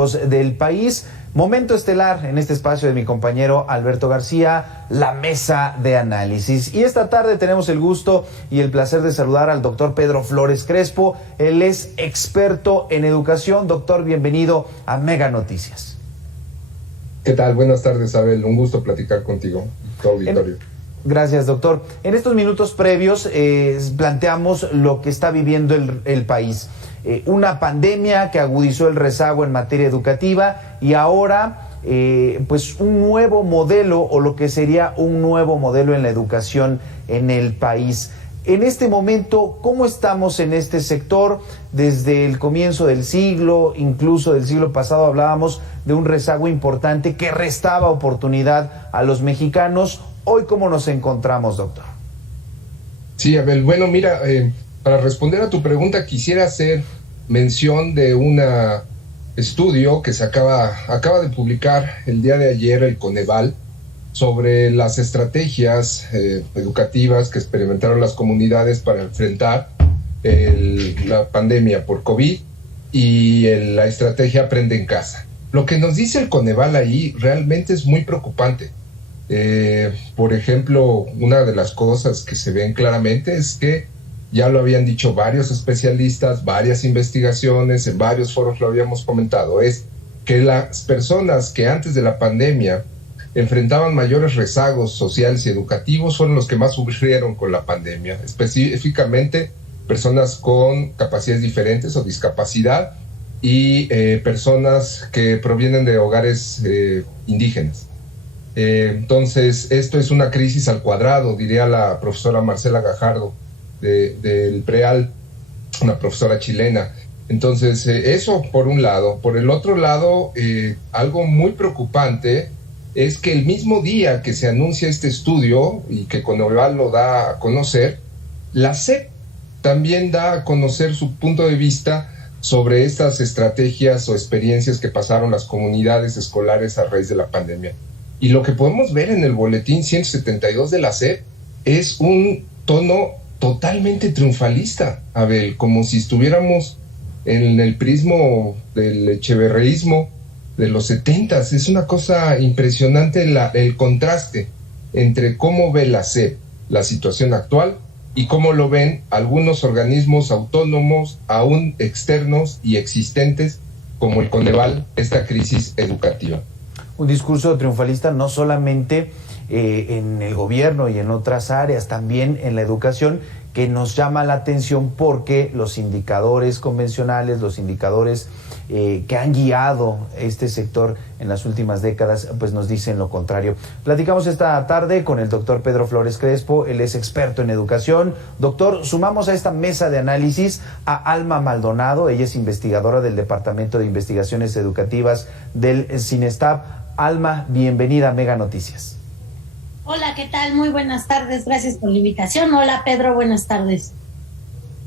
educativos del país. Momento estelar en este espacio de mi compañero Alberto García, la mesa de análisis. Y esta tarde tenemos el gusto y el placer de saludar al doctor Pedro Flores Crespo. Él es experto en educación. Doctor, bienvenido a Mega Noticias. ¿Qué tal? Buenas tardes, Abel. Un gusto platicar contigo, tu auditorio. Gracias, doctor. En estos minutos previos planteamos lo que está viviendo el país. Una pandemia que agudizó el rezago en materia educativa y ahora pues un nuevo modelo o lo que sería un nuevo modelo en la educación en el país. En este momento, ¿cómo estamos en este sector? Desde el comienzo del siglo, incluso del siglo pasado, hablábamos de un rezago importante que restaba oportunidad a los mexicanos. Hoy, ¿cómo nos encontramos, doctor? Sí, Abel. Bueno, mira, para responder a tu pregunta, quisiera hacer mención de un estudio que se acaba de publicar el día de ayer, el Coneval, sobre las estrategias educativas que experimentaron las comunidades para enfrentar la pandemia por COVID y la estrategia Aprende en Casa. Lo que nos dice el Coneval ahí realmente es muy preocupante. Por ejemplo, una de las cosas que se ven claramente es que ya lo habían dicho varios especialistas, varias investigaciones, en varios foros lo habíamos comentado, es que las personas que antes de la pandemia enfrentaban mayores rezagos sociales y educativos fueron los que más sufrieron con la pandemia, específicamente personas con capacidades diferentes o discapacidad y personas que provienen de hogares indígenas. Entonces, esto es una crisis al cuadrado, diría la profesora Marcela Gajardo del PREAL, una profesora chilena. Entonces, eso por un lado. Por el otro lado, algo muy preocupante es que el mismo día que se anuncia este estudio y que Coneval lo da a conocer, la SEP también da a conocer su punto de vista sobre estas estrategias o experiencias que pasaron las comunidades escolares a raíz de la pandemia. Y lo que podemos ver en el boletín 172 de la SEP es un tono totalmente triunfalista, Abel, como si estuviéramos en el prismo del echeverreísmo de los 70s. Es una cosa impresionante el contraste entre cómo ve la SEP la situación actual y cómo lo ven algunos organismos autónomos, aún externos y existentes, como el Coneval, esta crisis educativa. Un discurso triunfalista no solamente en el gobierno y en otras áreas, también en la educación, que nos llama la atención porque los indicadores convencionales, los indicadores que han guiado este sector en las últimas décadas, pues nos dicen lo contrario. Platicamos esta tarde con el doctor Pedro Flores Crespo, él es experto en educación. Doctor, sumamos a esta mesa de análisis a Alma Maldonado, ella es investigadora del Departamento de Investigaciones Educativas del CINESTAB. Alma, bienvenida a Mega Noticias. Hola, ¿qué tal? Muy buenas tardes, gracias por la invitación. Hola, Pedro, buenas tardes.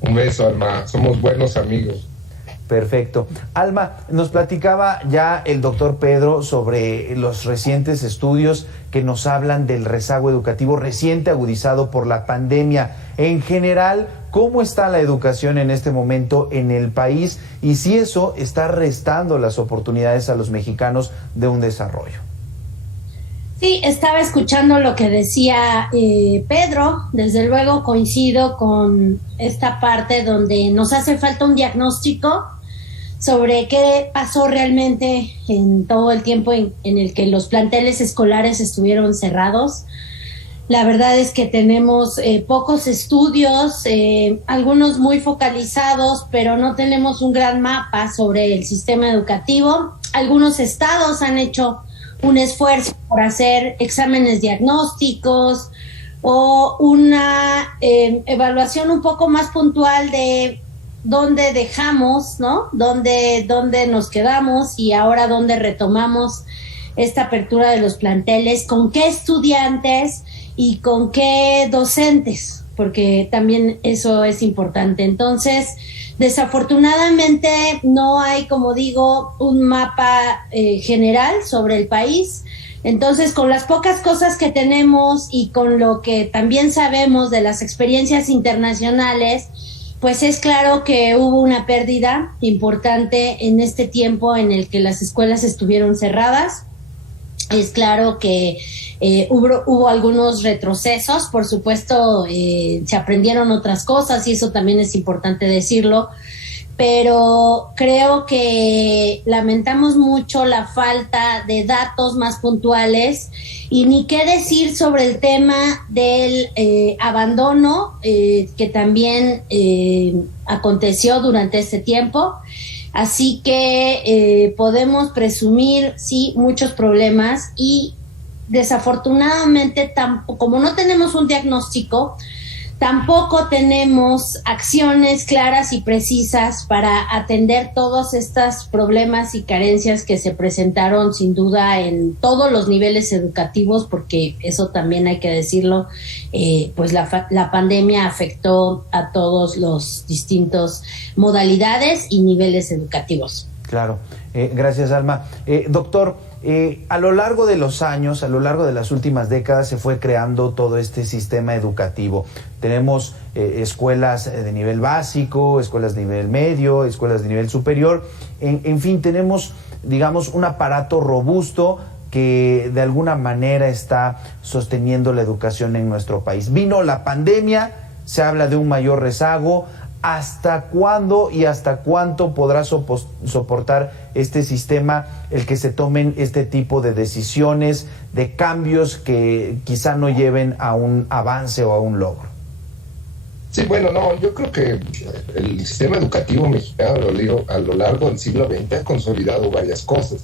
Un beso, Alma, somos buenos amigos. Perfecto. Alma, nos platicaba ya el doctor Pedro sobre los recientes estudios que nos hablan del rezago educativo reciente agudizado por la pandemia. En general, ¿cómo está la educación en este momento en el país y si eso está restando las oportunidades a los mexicanos de un desarrollo? Sí, estaba escuchando lo que decía Pedro. Desde luego coincido con esta parte donde nos hace falta un diagnóstico sobre qué pasó realmente en todo el tiempo en el que los planteles escolares estuvieron cerrados. La verdad es que tenemos pocos estudios, algunos muy focalizados, pero no tenemos un gran mapa sobre el sistema educativo. Algunos estados han hecho un esfuerzo por hacer exámenes diagnósticos o una evaluación un poco más puntual de dónde dejamos, ¿no? Dónde nos quedamos y ahora dónde retomamos esta apertura de los planteles, con qué estudiantes y con qué docentes, porque también eso es importante. Entonces, desafortunadamente no hay, como digo, un mapa general sobre el país. Entonces, con las pocas cosas que tenemos y con lo que también sabemos de las experiencias internacionales, Pues es claro que hubo una pérdida importante en este tiempo en el que las escuelas estuvieron cerradas. Es claro que hubo algunos retrocesos, por supuesto, se aprendieron otras cosas y eso también es importante decirlo, pero creo que lamentamos mucho la falta de datos más puntuales y ni qué decir sobre el tema del abandono que también aconteció durante este tiempo. Así que podemos presumir, sí, muchos problemas y desafortunadamente, como no tenemos un diagnóstico, tampoco tenemos acciones claras y precisas para atender todos estos problemas y carencias que se presentaron sin duda en todos los niveles educativos, porque eso también hay que decirlo, pues la pandemia afectó a todos los distintos modalidades y niveles educativos. Claro, gracias, Alma. Doctor, a lo largo de los años, a lo largo de las últimas décadas se fue creando todo este sistema educativo. Tenemos escuelas de nivel básico, escuelas de nivel medio, escuelas de nivel superior. En fin, tenemos, digamos, un aparato robusto que de alguna manera está sosteniendo la educación en nuestro país. Vino la pandemia, se habla de un mayor rezago. ¿Hasta cuándo y hasta cuánto podrá soportar este sistema el que se tomen este tipo de decisiones, de cambios que quizá no lleven a un avance o a un logro? Sí, bueno, no, yo creo que el sistema educativo mexicano a lo largo del siglo XX ha consolidado varias cosas.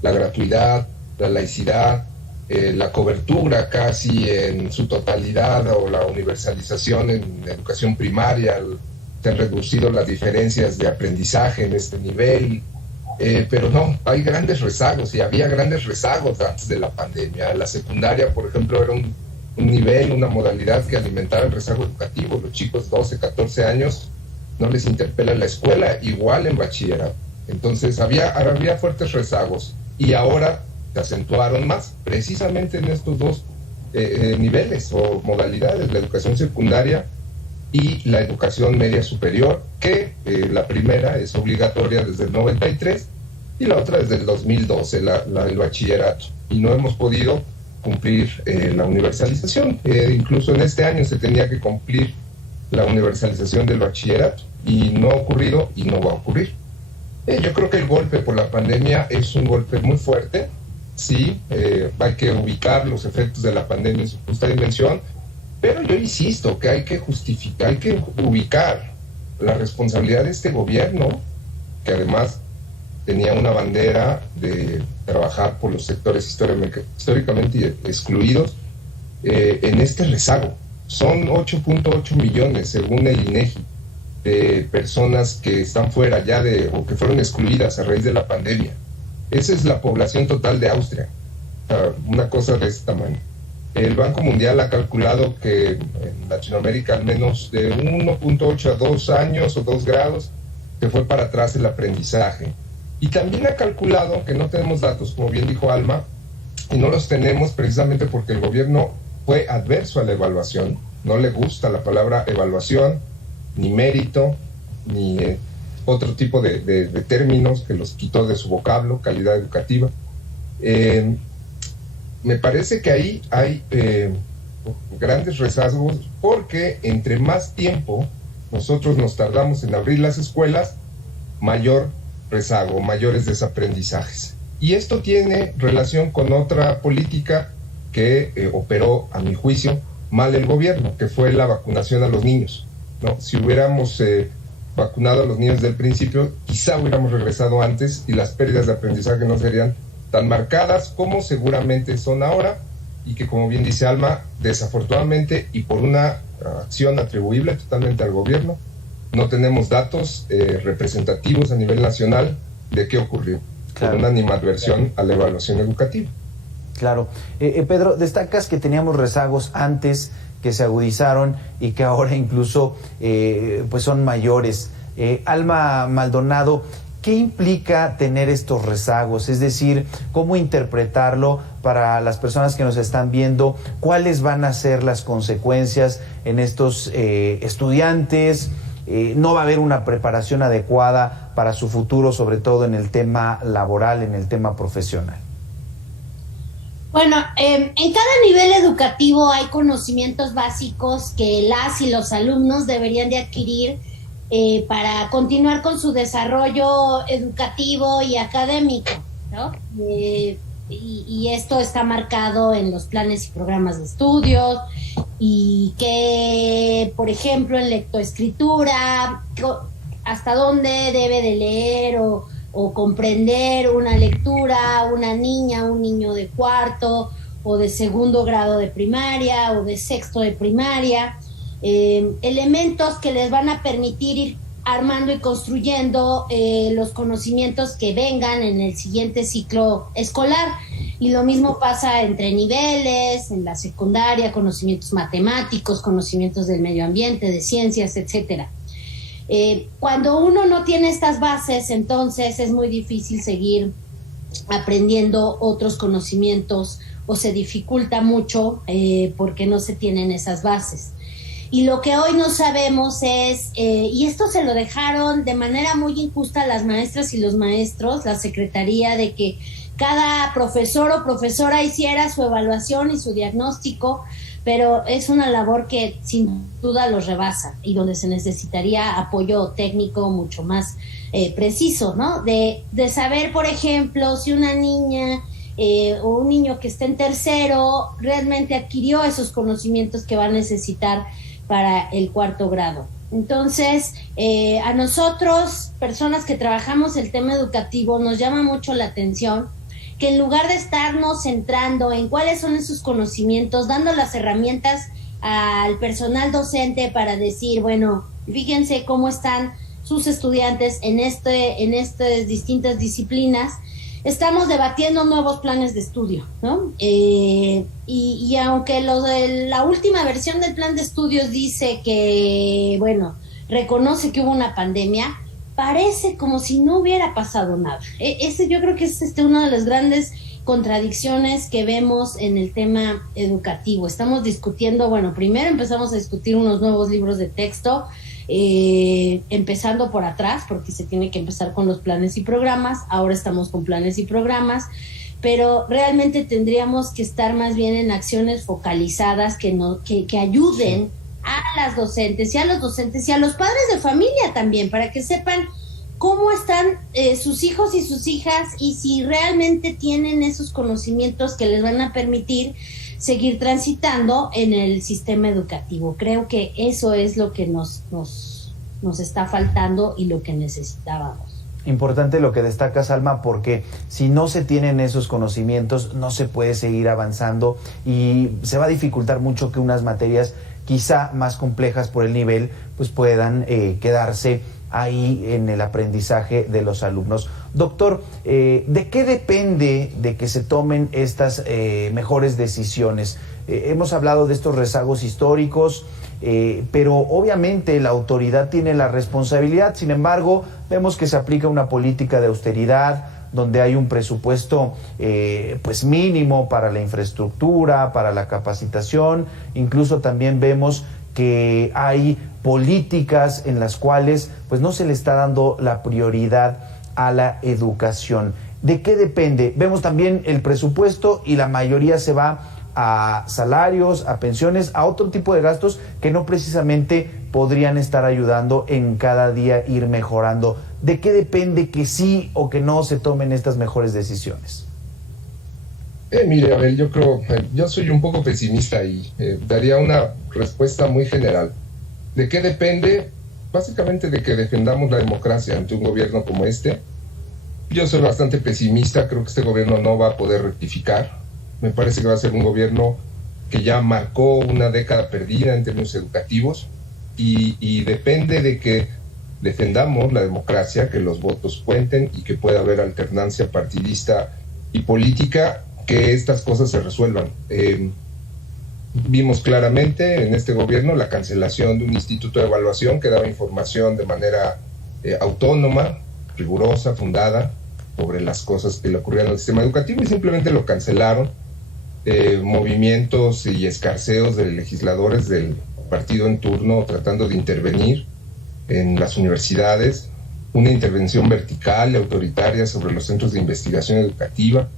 La gratuidad, la laicidad, la cobertura casi en su totalidad o la universalización en educación primaria, se han reducido las diferencias de aprendizaje en este nivel, pero no, hay grandes rezagos y había grandes rezagos antes de la pandemia. La secundaria, por ejemplo, era un nivel, una modalidad que alimentaba el rezago educativo. Los chicos 12, 14 años no les interpela la escuela, igual en bachillerato. Entonces había fuertes rezagos y ahora se acentuaron más precisamente en estos dos niveles o modalidades, la educación secundaria y la educación media superior, que la primera es obligatoria desde el 93 y la otra desde el 2012, la del bachillerato. Y no hemos podido cumplir la universalización. Incluso en este año se tenía que cumplir la universalización del bachillerato y no ha ocurrido y no va a ocurrir. Yo creo que el golpe por la pandemia es un golpe muy fuerte. Sí, hay que ubicar los efectos de la pandemia en su justa dimensión, pero yo insisto que hay que justificar, hay que ubicar la responsabilidad de este gobierno, que además tenía una bandera de trabajar por los sectores históricamente excluidos, en este rezago. Son 8.8 millones, según el INEGI, de personas que están fuera ya o que fueron excluidas a raíz de la pandemia. Esa es la población total de Austria, una cosa de este tamaño. El Banco Mundial ha calculado que en Latinoamérica al menos de 1.8 a 2 años o 2 grados se fue para atrás el aprendizaje. Y también ha calculado que no tenemos datos, como bien dijo Alma, y no los tenemos precisamente porque el gobierno fue adverso a la evaluación. No le gusta la palabra evaluación, ni mérito, ni otro tipo de términos que los quitó de su vocablo, calidad educativa. Me parece que ahí hay grandes rezagos porque entre más tiempo nosotros nos tardamos en abrir las escuelas, mayor rezago, mayores desaprendizajes. Y esto tiene relación con otra política que operó, a mi juicio, mal el gobierno, que fue la vacunación a los niños, ¿no? Si hubiéramos vacunado a los niños del principio, quizá hubiéramos regresado antes y las pérdidas de aprendizaje no serían tan marcadas como seguramente son ahora, y que, como bien dice Alma, desafortunadamente y por una acción atribuible totalmente al gobierno, no tenemos datos representativos a nivel nacional de qué ocurrió, claro, por una animadversión a la evaluación educativa. Claro. Pedro, destacas que teníamos rezagos antes que se agudizaron y que ahora incluso pues son mayores. Alma Maldonado, ¿qué implica tener estos rezagos? Es decir, ¿cómo interpretarlo para las personas que nos están viendo? ¿Cuáles van a ser las consecuencias en estos estudiantes no va a haber una preparación adecuada para su futuro, sobre todo en el tema laboral, en el tema profesional? Bueno, en cada nivel educativo hay conocimientos básicos que las y los alumnos deberían de adquirir para continuar con su desarrollo educativo y académico, ¿no? Y esto está marcado en los planes y programas de estudios, y que, por ejemplo, en lectoescritura, hasta dónde debe de leer o comprender una lectura una niña, un niño de cuarto o de segundo grado de primaria o de sexto de primaria, elementos que les van a permitir ir armando y construyendo los conocimientos que vengan en el siguiente ciclo escolar. Y lo mismo pasa entre niveles, en la secundaria, conocimientos matemáticos, conocimientos del medio ambiente, de ciencias, etcétera. Cuando uno no tiene estas bases, entonces es muy difícil seguir aprendiendo otros conocimientos, o se dificulta mucho porque no se tienen esas bases. Y lo que hoy no sabemos es, y esto se lo dejaron de manera muy injusta a las maestras y los maestros, la secretaría, de que cada profesor o profesora hiciera su evaluación y su diagnóstico, pero es una labor que sin duda los rebasa y donde se necesitaría apoyo técnico mucho más preciso, ¿no? De saber, por ejemplo, si una niña o un niño que está en tercero realmente adquirió esos conocimientos que va a necesitar para el cuarto grado. Entonces, a nosotros, personas que trabajamos el tema educativo, nos llama mucho la atención que en lugar de estarnos centrando en cuáles son esos conocimientos, dando las herramientas al personal docente para decir, bueno, fíjense cómo están sus estudiantes en estas distintas disciplinas, estamos debatiendo nuevos planes de estudio, ¿no? Y aunque la última versión del plan de estudios dice que, bueno, reconoce que hubo una pandemia, parece como si no hubiera pasado nada. Yo creo que es una de las grandes contradicciones que vemos en el tema educativo. Estamos discutiendo, bueno, primero empezamos a discutir unos nuevos libros de texto, empezando por atrás, porque se tiene que empezar con los planes y programas. Ahora estamos con planes y programas, pero realmente tendríamos que estar más bien en acciones focalizadas que ayuden a las docentes y a los docentes y a los padres de familia también, para que sepan cómo están sus hijos y sus hijas, y si realmente tienen esos conocimientos que les van a permitir seguir transitando en el sistema educativo. Creo que eso es lo que nos está faltando y lo que necesitábamos. Importante lo que destacas, Alma, porque si no se tienen esos conocimientos no se puede seguir avanzando y se va a dificultar mucho que unas materias quizá más complejas por el nivel pues puedan quedarse ahí en el aprendizaje de los alumnos. Doctor, ¿de qué depende de que se tomen estas mejores decisiones? Hemos hablado de estos rezagos históricos, pero obviamente la autoridad tiene la responsabilidad. Sin embargo, vemos que se aplica una política de austeridad, donde hay un presupuesto pues mínimo para la infraestructura, para la capacitación. Incluso también vemos que hay políticas en las cuales pues no se le está dando la prioridad a la educación. ¿De qué depende? Vemos también el presupuesto y la mayoría se va a salarios, a pensiones, a otro tipo de gastos que no precisamente podrían estar ayudando en cada día ir mejorando. ¿De qué depende que sí o que no se tomen estas mejores decisiones? Mire, Abel, yo soy un poco pesimista y daría una respuesta muy general. ¿De qué depende? Básicamente de que defendamos la democracia ante un gobierno como este. Yo soy bastante pesimista, creo que este gobierno no va a poder rectificar. Me parece que va a ser un gobierno que ya marcó una década perdida en términos educativos y depende de que defendamos la democracia, que los votos cuenten y que pueda haber alternancia partidista y política, que estas cosas se resuelvan. Vimos claramente en este gobierno la cancelación de un instituto de evaluación que daba información de manera autónoma, rigurosa, fundada, sobre las cosas que le ocurrían al sistema educativo, y simplemente lo cancelaron. Movimientos y escarceos de legisladores del partido en turno tratando de intervenir en las universidades, una intervención vertical y autoritaria sobre los centros de investigación educativa,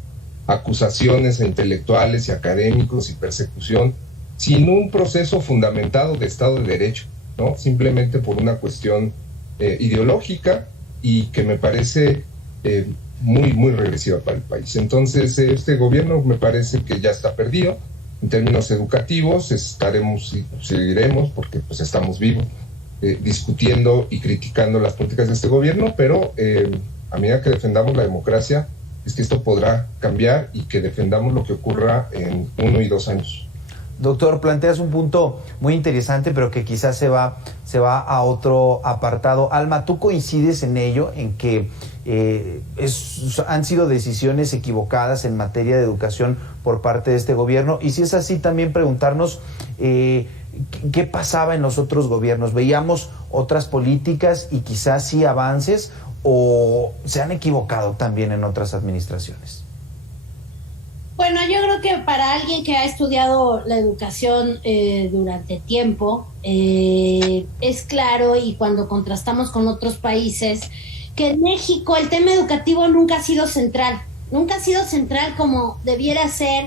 acusaciones a intelectuales y académicos y persecución, sin un proceso fundamentado de Estado de Derecho, ¿no? Simplemente por una cuestión ideológica y que me parece muy regresiva para el país. Entonces, este gobierno me parece que ya está perdido. En términos educativos, estaremos y seguiremos, porque pues estamos vivos, discutiendo y criticando las políticas de este gobierno, pero a medida que defendamos la democracia, es que esto podrá cambiar y que defendamos lo que ocurra en 1 y 2 años. Doctor, planteas un punto muy interesante, pero que quizás se va a otro apartado. Alma, ¿tú coincides en ello, en que han sido decisiones equivocadas en materia de educación por parte de este gobierno? Y si es así, también preguntarnos qué pasaba en los otros gobiernos. ¿Veíamos otras políticas y quizás sí avances, o se han equivocado también en otras administraciones? Bueno, yo creo que para alguien que ha estudiado la educación durante tiempo, es claro, y cuando contrastamos con otros países, que en México el tema educativo nunca ha sido central como debiera ser,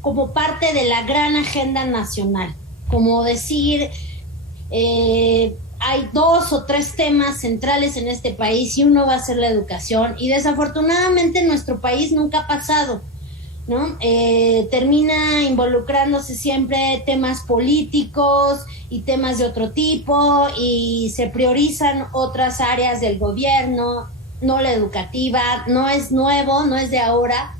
como parte de la gran agenda nacional. Como decir, hay 2 o 3 temas centrales en este país y uno va a ser la educación, y desafortunadamente en nuestro país nunca ha pasado, ¿no? Termina involucrándose siempre temas políticos y temas de otro tipo, y se priorizan otras áreas del gobierno, no la educativa. No es nuevo, no es de ahora,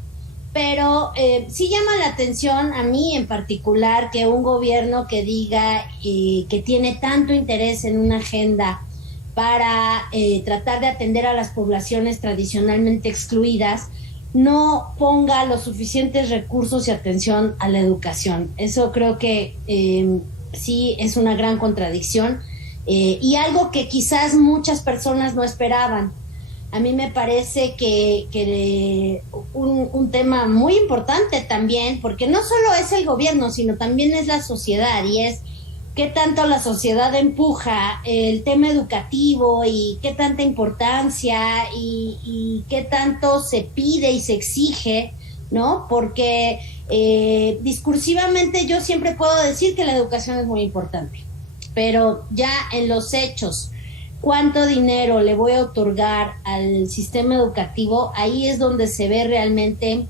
pero sí llama la atención, a mí en particular, que un gobierno que diga que tiene tanto interés en una agenda para tratar de atender a las poblaciones tradicionalmente excluidas, no ponga los suficientes recursos y atención a la educación. Eso creo que sí es una gran contradicción, y algo que quizás muchas personas no esperaban. A mí me parece que un tema muy importante también, porque no solo es el gobierno, sino también es la sociedad, y es qué tanto la sociedad empuja el tema educativo y qué tanta importancia y qué tanto se pide y se exige, ¿no? Porque discursivamente yo siempre puedo decir que la educación es muy importante, pero ya en los hechos, cuánto dinero le voy a otorgar al sistema educativo, ahí es donde se ve realmente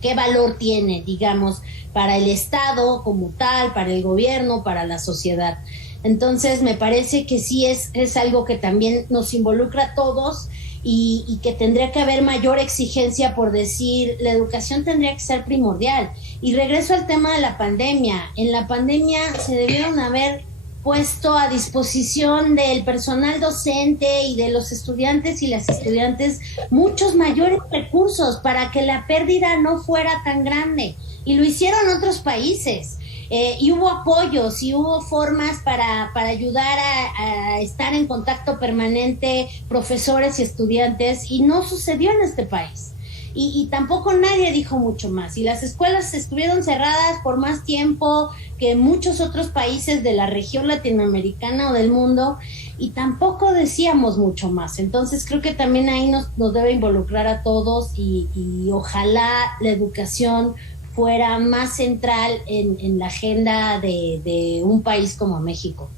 qué valor tiene, digamos, para el Estado como tal, para el gobierno, para la sociedad. Entonces me parece que sí es algo que también nos involucra a todos, y que tendría que haber mayor exigencia por decir, la educación tendría que ser primordial. Y regreso al tema de la pandemia. En la pandemia se debieron haber puesto a disposición del personal docente y de los estudiantes y las estudiantes muchos mayores recursos para que la pérdida no fuera tan grande, y lo hicieron otros países, y hubo apoyos y hubo formas para ayudar a estar en contacto permanente profesores y estudiantes, y no sucedió en este país. Y tampoco nadie dijo mucho más, y las escuelas estuvieron cerradas por más tiempo que muchos otros países de la región latinoamericana o del mundo, y tampoco decíamos mucho más. Entonces creo que también ahí nos debe involucrar a todos, y ojalá la educación fuera más central en la agenda de un país como México.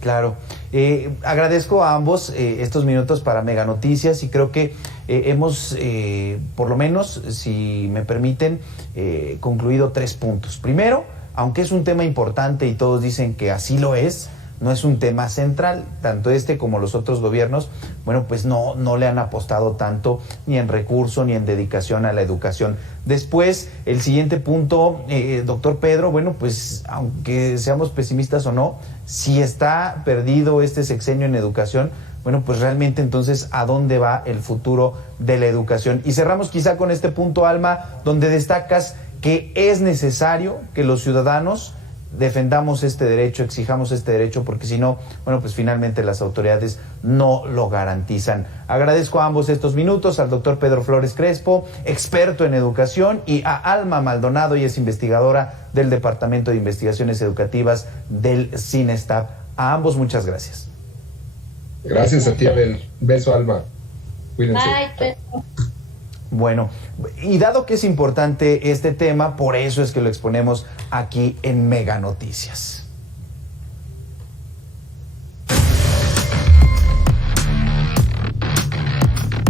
Claro. Agradezco a ambos estos minutos para Mega Noticias, y creo que hemos, por lo menos, si me permiten, concluido 3 puntos. Primero, aunque es un tema importante y todos dicen que así lo es, no es un tema central. Tanto este como los otros gobiernos, bueno, pues no le han apostado tanto ni en recurso ni en dedicación a la educación. Después, el siguiente punto, doctor Pedro, bueno, pues aunque seamos pesimistas o no, si está perdido este sexenio en educación, bueno, pues realmente entonces, ¿a dónde va el futuro de la educación? Y cerramos quizá con este punto, Alma, donde destacas que es necesario que los ciudadanos defendamos este derecho, exijamos este derecho, porque si no, bueno, pues finalmente las autoridades no lo garantizan. Agradezco a ambos estos minutos, al doctor Pedro Flores Crespo, experto en educación, y a Alma Maldonado, y es investigadora del Departamento de Investigaciones Educativas del CINESTAB. A ambos, muchas gracias. Gracias a ti, Abel. Beso, Alma. Cuídense. Bye, Pedro. Bueno, y dado que es importante este tema, por eso es que lo exponemos aquí en Mega Noticias.